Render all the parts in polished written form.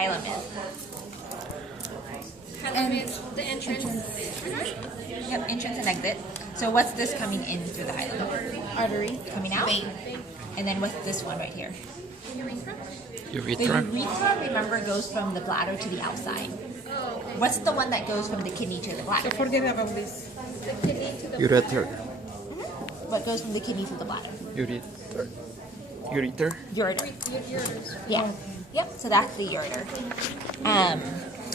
hilum is. Hilum is the entrance. Yep, entrance and exit. So what's this coming in through the hilum? Artery. Coming out? And then what's this one right here? Urethra. The Urethra. urethra, remember, goes from the bladder to the outside. What's the one that goes from the kidney to the bladder? Forget about this. The kidney to the Ureter. What goes from the kidney to the bladder? Ureter. Ureter. Ureter. ureters. Yeah. Yep, so that's the ureter.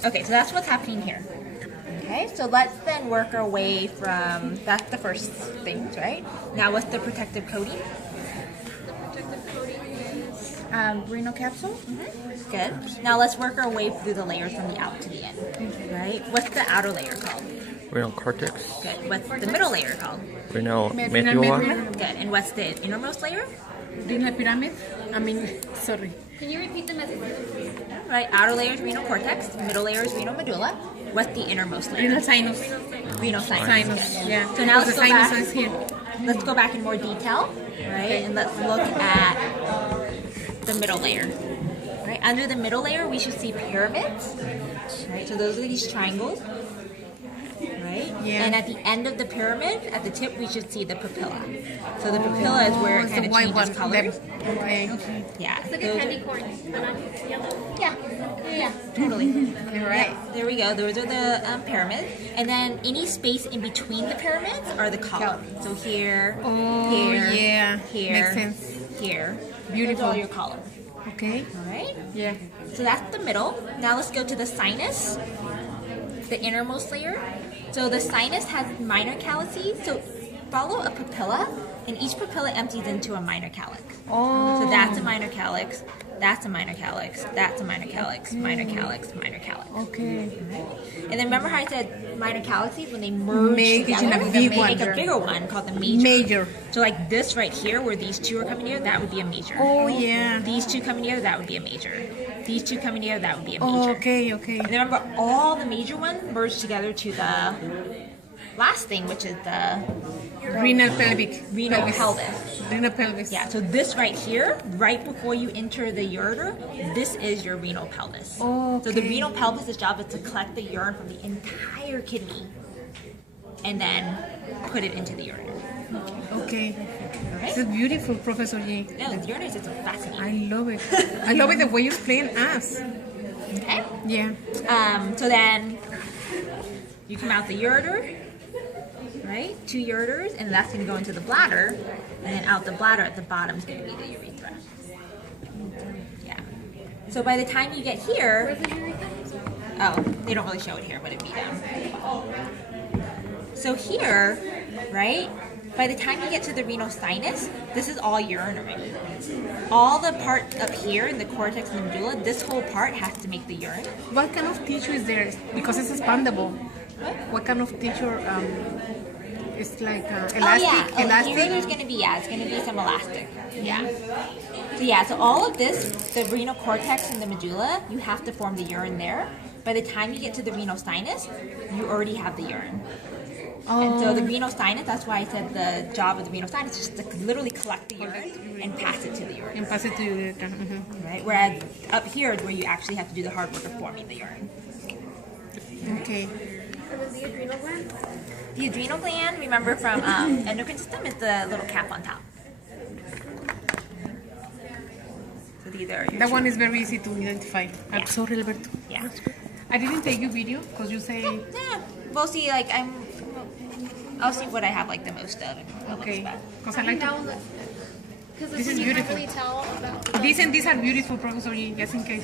Okay, so that's what's happening here. Okay, so let's then work our way from, that's the first things, right? Now what's the protective coating? The protective coating is Renal capsule. Good. Now let's work our way through the layers from the out to the in. Right? What's the outer layer called? Renal cortex. Good. What's the middle layer called? Renal Renal medulla. Good. And what's the innermost layer? renal pyramid. Sorry. Can you repeat the message? Right. Outer layer is renal cortex. Middle layer is renal medulla. What's the innermost layer? Renal sinus. Renal sinus. Sinus. Good. Yeah. So now Because let's the go sinus back. is here. Let's go back in more detail, right? And let's look at the middle layer. Right? Under the middle layer, we should see pyramids. Right? So those are these triangles. Right? Yeah. And at the end of the pyramid, at the tip, we should see the papilla. So the papilla is where it It's kind the of white changes one. colors. Okay. Yeah. It's like those a are- candy corn, but not yellow. Yeah, totally. You're right. Yeah, there we go. Those are the pyramids. And then any space in between the pyramids are the columns. So here, Oh, here, yeah. here, Makes sense. here. Beautiful. Those are all your columns. Okay. All right? Yeah. So that's the middle. Now let's go to the sinus, the innermost layer. So the sinus has minor calyces. So follow a papilla, and each papilla empties into a minor calyx. Oh. So that's a minor calyx, that's a minor calyx, that's a minor calyx, minor calyx, minor calyx. Okay. And then remember how I said minor calyces, when they merge Make it together, a they big make one. a bigger one called the major. Major. So like this right here, where these two are coming together, that would be a major. Oh yeah. These two coming together, that would be a major. These two coming together, that would be a major. Okay. Okay. And remember, all the major ones merge together to the last thing, which is the Renal pelvic. renal pelvis. Renal pelvis. Yeah, so this right here, right before you enter the ureter, this is your renal pelvis. Oh, So the okay. renal pelvis' job is to collect the urine from the entire kidney and then put it into the ureter. Okay. Okay? This is beautiful, Professor G. No, the ureter is fascinating. I love it. I love it the way you explain us. Okay? Yeah. So then you come out the ureter, right? 2 ureters, and that's going to go into the bladder, and then out the bladder at the bottom is going to be the urethra. Yeah. So by the time you get here, oh, they don't really show it here, but it'd be down. So here, right? By the time you get to the renal sinus, this is all urinary. All the part up here in the cortex and the medulla, this whole part has to make the urine. What kind of tissue is there? Because it's expandable. What kind of tissue? It's like elastic. Oh yeah, here Elastic. there's gonna be it's gonna be some elastic. Yeah. So yeah, so all of this, the renal cortex and the medulla, you have to form the urine there. By the time you get to the renal sinus, you already have the urine. And so the renal sinus, that's why I said the job of the renal sinus is just to literally collect the urine and pass it to the urine. And pass it to the urethra. Mhm. Right? Whereas up here is where you actually have to do the hard work of forming the urine. Okay. And then the adrenal gland. The adrenal gland, remember from endocrine system, is the little cap on top. So these are your That two- one is very easy to identify. I'm sorry, Alberto. Yeah. I didn't take your video because you say Yeah. We'll see. Like I'll see what I have like the most of. And what okay. looks best. Because I like to. Because This this is one you can't beautiful. really tell about. These and these are beautiful, Professor G. Just in case.